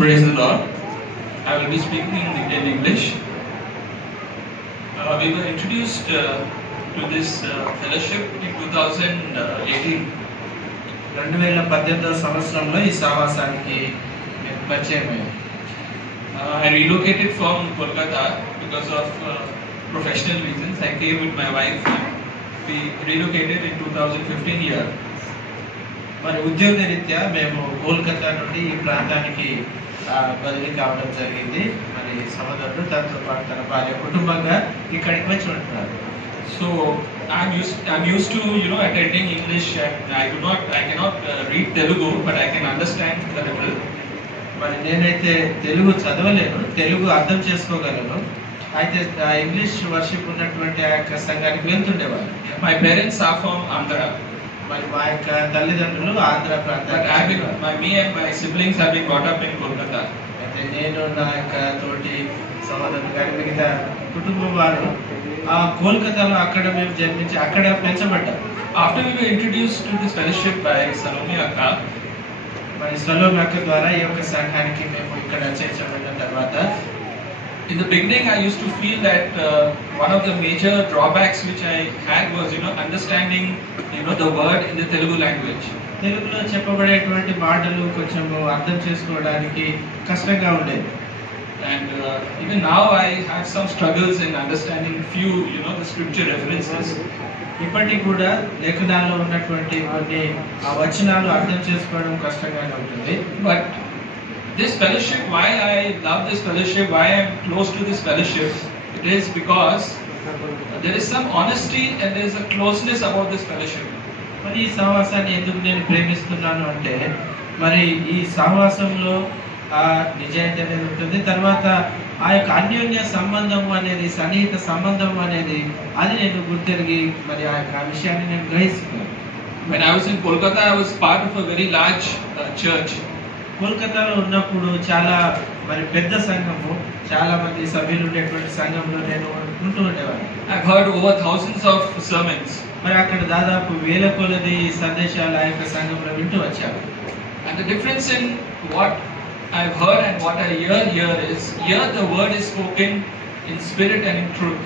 Praise the Lord. I will be speaking in English. We were introduced to this fellowship in 2018. 2018 సంవత్సరంలో ఈ సహవాసానికి పరిచయమైంది. I relocated from Kolkata because of professional reasons. I came with my wife and we relocated in 2015 year. మరి ఉద్యోగ రీత్యా మేము కోల్కతా నుండి ఈ ప్రాంతానికి బదిలీ కావడం జరిగింది. మరి సహోదరుడు తనతో పాటు తన భార్య కుటుంబంగా ఇక్కడికి వచ్చి ఉంటున్నారు. So I'm used to attending English and I cannot read Telugu, but I can understand a little. మరి నేనైతే తెలుగు చదవలేను, తెలుగు అర్థం చేసుకోగలను. అయితే ఇంగ్లీష్ వర్షిప్ ఉన్నటువంటి ఆ యొక్క సంఘానికి వెళ్తుండేవారు. My parents are from Andhra. మరి మా యొక్క తల్లిదండ్రులు ఆంధ్ర ప్రాంతానికి. Me and my siblings have been brought up in Kolkata. అయితే నేను నా యొక్క తోటి సహోదరులు గారి మిగతా కుటుంబం వారు ఆ కోల్కతాలో అక్కడ మేము జన్మించి అక్కడ పెంచబడ్డాం. After we were introduced to this fellowship by Salome Akka, మరి సలోమి అక్క ద్వారా ఈ యొక్క సంఘానికి మేము ఇక్కడ చేర్చబడిన తర్వాత, in the beginning I used to feel that one of the major drawbacks which I had was understanding the word in the Telugu language. తెలుగులో చెప్పబడేటువంటి మాటలు కొంచెం అర్థం చేసుకోవడానికి కష్టంగా ఉండేది. And even now I have some struggles in understanding few the scripture references. ఇప్పటికి కూడా లేఖనాల్లో ఉన్నటువంటి కొన్ని ఆ వచనాలు అర్థం చేసుకోవడం కష్టంగానే ఉంటుంది. But this fellowship, why I love this fellowship, why I am close to this fellowship, it is because there is some honesty and there is a closeness about this fellowship. మరి ఈ సహవాసాన్ని ఎందుకు నేను ప్రేమిస్తున్నాను అంటే, మరి ఈ సహవాసంలో ఆ నిజాయితీ అనేది ఉంటుంది. తర్వాత ఆ యొక్క అన్యోన్య సంబంధం అనేది, సన్నిహిత సంబంధం అనేది అది నేను గుర్తెరిగి మరి ఆ యొక్క విషయాన్ని నేను గ్రహిస్తున్నాను. When I was in Kolkata, I was part of a very large church. కోల్కతాలో ఉన్నప్పుడు చాలా మరి పెద్ద సంఘము, చాలా మంది సభ్యులు ఉండేటువంటి సంఘంలో నేను ఉంటూ ఉండేవాడిని. I've heard over thousands of sermons. మరి అక్కడ దాదాపు వేల కొలది సందేశాలు ఆ యొక్క సంఘంలో వింటూ వచ్చాను. And the difference in what I've heard and what I hear here is, here the word is spoken in spirit and in truth.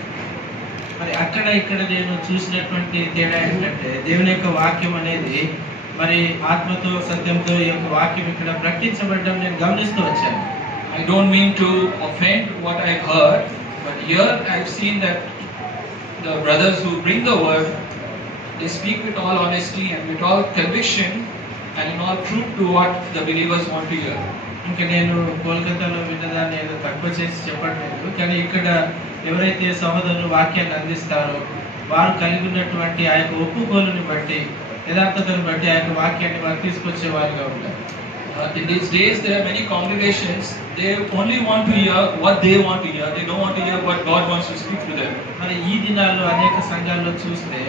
మరి అక్కడ ఇక్కడ నేను చూసినటువంటి తేడా ఏంటంటే, దేవుని యొక్క వాక్యం అనేది మరి ఆత్మతో సత్యంతో ఈ యొక్క వాక్యం ఇక్కడ ప్రకటించబడడం నేను గమనిస్తూ వచ్చాను. I don't mean to offend what I've heard, but here I've seen that the brothers who bring the word, they speak with all honesty and with all conviction and in all truth to what the believers want to hear. ఇంకా నేను కోల్కతాలో విన్నదాన్ని ఏదో తక్కువ చేసి చెప్పట్లేదు, కానీ ఇక్కడ ఎవరైతే సహోదరులు వాక్యాన్ని అందిస్తారో వారు కలిగి ఉన్నటువంటి ఆ యొక్క ఒప్పుకోలుని బట్టి, యథార్థతను బట్టి ఆ యొక్క వాక్యాన్ని వారు తీసుకొచ్చే వారిగా ఉంటారు. In these days there are many congregations, they only want to hear what they want to hear. They don't want to hear what God wants to speak to them. మరి ఈ దినాల్లో అనేక సంఘాల్లో చూస్తే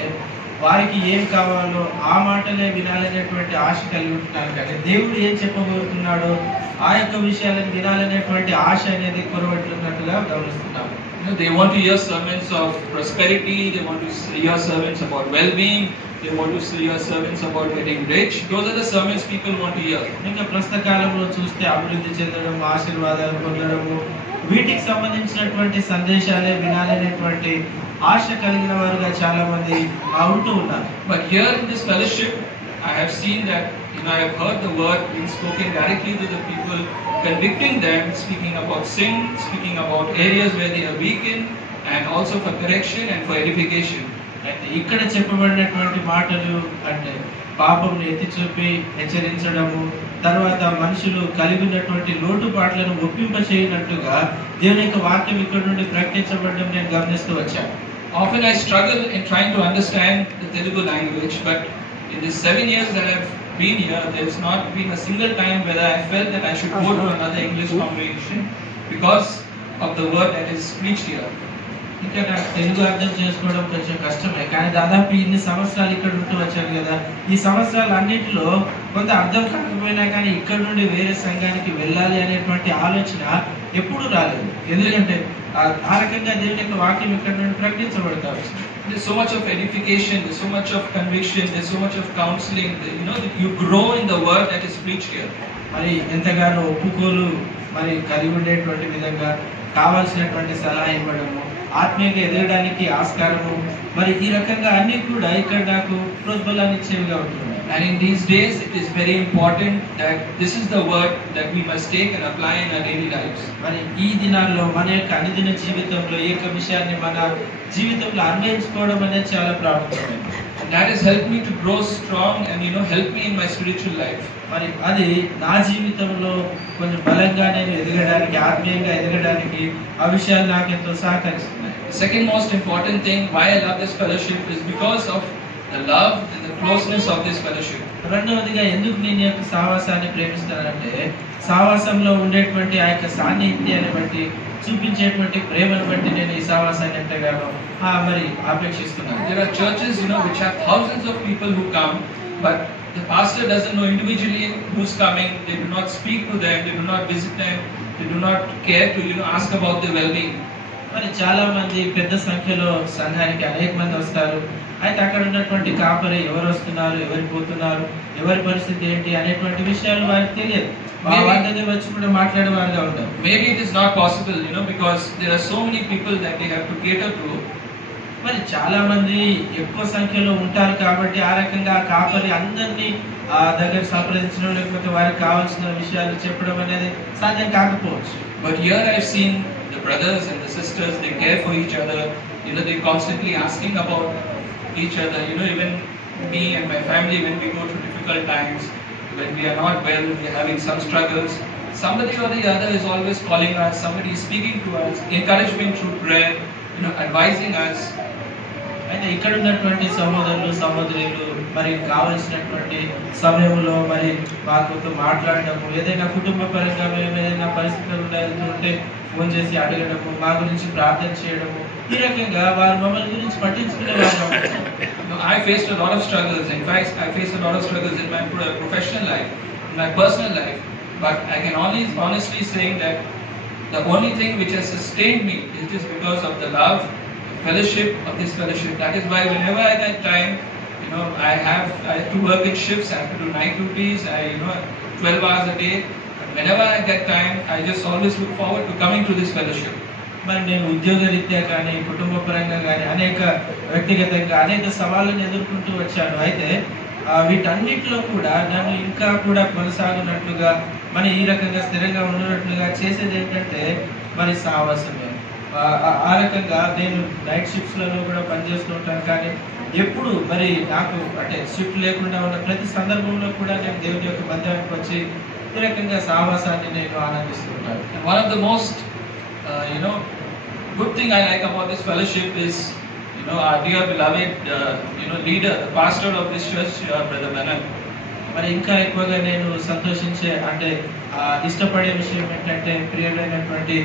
వారికి ఏం కావాలో ఆ మాటలే వినాలనేటువంటి ఆశ కలిగి ఉంటున్నారు, కానీ దేవుడు ఏం చెప్పబోతున్నాడో ఆ యొక్క విషయాలను వినాలనేటువంటి ఆశ అనేది కొరవట్లున్నట్టుగా గమనిస్తున్నాము. They want to hear sermons of prosperity, they want to hear sermons about well-being, they want to hear sermons about getting rich. Those are the sermons people want to hear. ఇంకా ప్రస్తుత కాలంలో చూస్తే అభివృద్ధి చెందడం, ఆశీర్వాదాలు పొందడము, వీటికి సంబంధించినటువంటి సందేశాలే వినాలనేటువంటి ఆశ కలిగిన వారుగా చాలా మంది ఉంటూ ఉన్నారు. But here in this fellowship, I have seen that I have heard the word being spoken directly to the people, convicting them, speaking about sin, speaking about areas where they are weak in, and also for correction and for edification. అయితే ఇక్కడ చెప్పబడినటువంటి మాటలు అంటే పాపంను ఎత్తి చూపి హెచ్చరించడము, తర్వాత మనుషులు కలిగి ఉన్నటువంటి లోటుపాట్లను ఒప్పింప చేయనట్టుగా దేవుని యొక్క వాక్యం ఇక్కడ నుండి ప్రకటించబడడం నేను గమనిస్తూ వచ్చాను. Often I struggle in trying to understand the Telugu language, but in the 7 years that I've been here, there's not been a single time where I felt that I should go to another English congregation because of the word that is preached here. ఇంకా నాకు తెలుగు అర్థం చేసుకోవడం కొంచెం కష్టమే, కానీ దాదాపు ఇన్ని సంవత్సరాలు ఇక్కడ ఉంటూ వచ్చాను కదా, ఈ సంవత్సరాలు అన్నింటిలో కొంత అర్థం కాకపోయినా కానీ ఇక్కడ నుండి వేరే సంఘానికి వెళ్ళాలి అనేటువంటి ఆలోచన ఎప్పుడూ రాలేదు. ఎందుకంటే ఆ రకంగా దేవుని యొక్క వాక్యం ఇక్కడ నుండి ప్రకటించబడతా వచ్చింది. There's so much of edification, there's so much of conviction, there's so much of counseling. You grow in the word that is preached here. మరి ఎంతగానో ఒప్పుకోలు మరి కలిగి ఉండేటువంటి విధంగా కావాల్సినటువంటి సలహా ఇవ్వడము, ఆత్మీయంగా ఎదగడానికి ఆస్కారము, మరి ఈ రకంగా అన్ని కూడా ఇక్కడ నాకు ప్రోద్బలాన్ని ఇచ్చేవిగా ఉంటున్నాయి. And in these days, it is very important that this is the word that we must take and apply in our daily lives. మరి ఈ దినాల్లో మన యొక్క అనుదిన జీవితంలో ఈ యొక్క విషయాన్ని మన జీవితంలో అన్వయించుకోవడం అనేది చాలా ప్రాముఖ్యమైనది. And that has helped me to grow strong and help me in my spiritual life. మరి అది నా జీవితంలో కొంచెం బలంగా నేను ఎదగడానికి, ఆత్మీయంగా ఎదగడానికి ఆ విషయాలు నాకు ఎంతో సహకరిస్తున్నాయి. The second most important thing why I love this fellowship is because of the love and the closeness of this fellowship. రెండవదిగా ఎందుకు నేను ఈ యొక్క సహవాసాన్ని ప్రేమిస్తానంటే, సహవాసంలో ఉండేటువంటి ఆ యొక్క సాన్నిధ్యాన్ని బట్టి, చూపించేటువంటి ప్రేమను బట్టి నేను ఈ సహవాసాన్ని ఎంతగానో మరి అపేక్షిస్తున్నాను. There are churches which have thousands of people who come, but the pastor doesn't know individually who's coming. They do not speak to them, they do not visit them, they do not care to ask about their well-being. మరి చాలా మంది పెద్ద సంఖ్యలో సంఘానికి అనేక మంది వస్తారు. అయితే అక్కడ ఉన్నటువంటి కాపరి ఎవరు వస్తున్నారు, ఎవరు పోతున్నారు, ఎవరి పరిస్థితి ఏంటి అనేటువంటి విషయాలు వారికి తెలియదు. వారి దగ్గర వచ్చి కూడా మాట్లాడేవారుగా ఉంటారు. Maybe it is not possible, because there are so many people that they have to cater to. మరి చాలా మంది ఎక్కువ సంఖ్యలో ఉంటారు కాబట్టి ఆ రకంగా కాపరి అందరినీ ఆ దగ్గర సంప్రదించడం, లేకపోతే వారికి కావాల్సిన విషయాలు చెప్పడం అనేది సాధ్యం కాకపోవచ్చు. But here I've seen the brothers and the sisters, they care for each other. They constantly asking about each other. Even me and my family, when we go through difficult times, when we are not well, we are having some struggles, somebody or the other is always calling us, somebody is speaking to us, encouragement through prayer, advising us. అయితే ఇక్కడ ఉన్నటువంటి సహోదరులు సహోదరులు మరి కావలసినటువంటి సమయంలో మరి మాతో మాట్లాడడము, ఏదైనా కుటుంబ పరంగా మేము ఏదైనా పరిస్థితులు ఉంటే ఫోన్ చేసి అడగడము, మా గురించి ప్రార్థన చేయడము, ఈ రకంగా వారు మమ్మల్ని గురించి పట్టించుకునేవారు. I faced a lot of struggles. In fact, I faced a lot of struggles in my professional life, in my personal life. But I can honestly say that the only thing which has sustained me is just because of the love, fellowship of this fellowship. That is why whenever I get time, I have to work in shifts, I have to do night duties, 12 hours a day. Whenever I get time, I just always look forward to coming to this fellowship. మరి నేను ఉద్యోగరీత్యా కానీ, కుటుంబ పరంగా కానీ, అనేక వ్యక్తిగతంగా అనేక సవాళ్ళను ఎదుర్కొంటూ వచ్చాను. అయితే వీటన్నిటిలో కూడా నన్ను ఇంకా కూడా కొనసాగునట్లుగా, మరి ఈ రకంగా స్థిరంగా ఉండనట్లుగా చేసేది ఏంటంటే మరి సహవాసమే. ఆ రకంగా నేను నైట్ షిఫ్ట్స్లలో కూడా పనిచేస్తూ ఉంటాను. కానీ ఎప్పుడు మరి నాకు అంటే షిఫ్ట్ లేకుండా ఉన్న ప్రతి సందర్భంలో కూడా నేను దేవుని యొక్క మందిరానికి వచ్చి ఈ రకంగా సహవాసాన్ని నేను ఆనందిస్తున్నాను. One of the most good thing I like about this fellowship is our dear beloved leader, the pastor of this church, Brother Benan. మరి ఇంకా ఎక్కువగా నేను సంతోషించే అంటే ఇష్టపడే విషయం ఏంటంటే ప్రియమైనటువంటి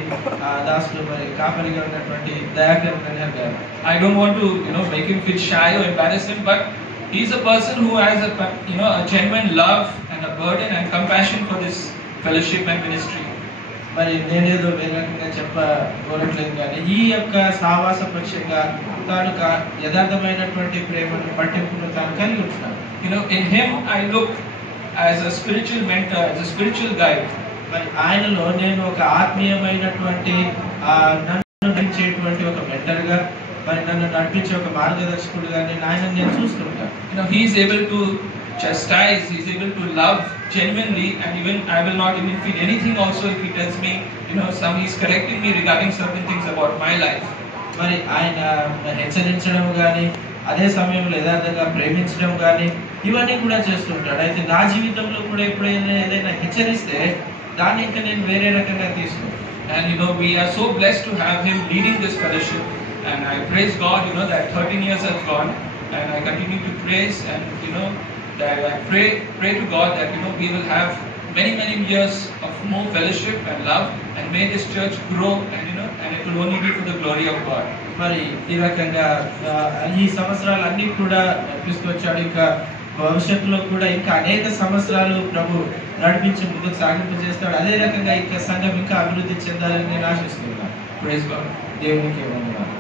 దాసులు మరి కాపరిగా ఉన్నటువంటి దయాకర్ బెనర్ గారు. I don't want to make him feel shy or embarrass him, but he's a person who has a genuine love and a burden and compassion for this fellowship and ministry. మరి నేనేదో వేగంగా చెప్పకూడట్లేదు, కానీ ఈ యొక్క సహవాస పక్షంగా తాను యథార్థమైనటువంటి ప్రేమను పట్టింపును తాను కలిగి ఉంటున్నాను. In him I look as a spiritual mentor, as a spiritual guide. మరి ఆయనలో నేను ఒక ఆత్మీయమైనటువంటి నన్ను నడిపించేటువంటి ఒక మెంటర్ గా, మరి నన్ను నడిపించే ఒక మార్గదర్శకుడుగా నేను చూస్తుంటాను. He is able to chastise, he is able to love genuinely, and even I will not even feel anything also if he tells me he is correcting me regarding certain things about my life. మరి ఆయన హెచ్చరించడం కానీ, అదే సమయంలో యథార్థంగా ప్రేమించడం కానీ ఇవన్నీ కూడా చేస్తుంటాడు. అయితే నా జీవితంలో కూడా ఎప్పుడైనా ఏదైనా హెచ్చరిస్తే దాన్ని ఇంకా నేను వేరే రకంగా తీసుకుంటాను. And we are so blessed to have him leading this fellowship, and I praise God that 13 years have gone, and I continue to praise, and that I pray to God that we will have many years of more fellowship and love, and may this church grow, and and it will only be for the glory of God. మరి ఈ రకంగా ఈ సంవత్సరాలు అన్ని కూడా తీసుకొచ్చాడు. ఇంకా భవిష్యత్తులో కూడా ఇంకా అనేక సంవత్సరాలు ప్రభు నడిపించి ముందుకు సాగింపజేస్తాడు. అదే రకంగా ఇంకా సంఘం ఇంకా అభివృద్ధి చెందాలని నేను ఆశిస్తున్నాను. Praise God. దేవునికి వందనాలు.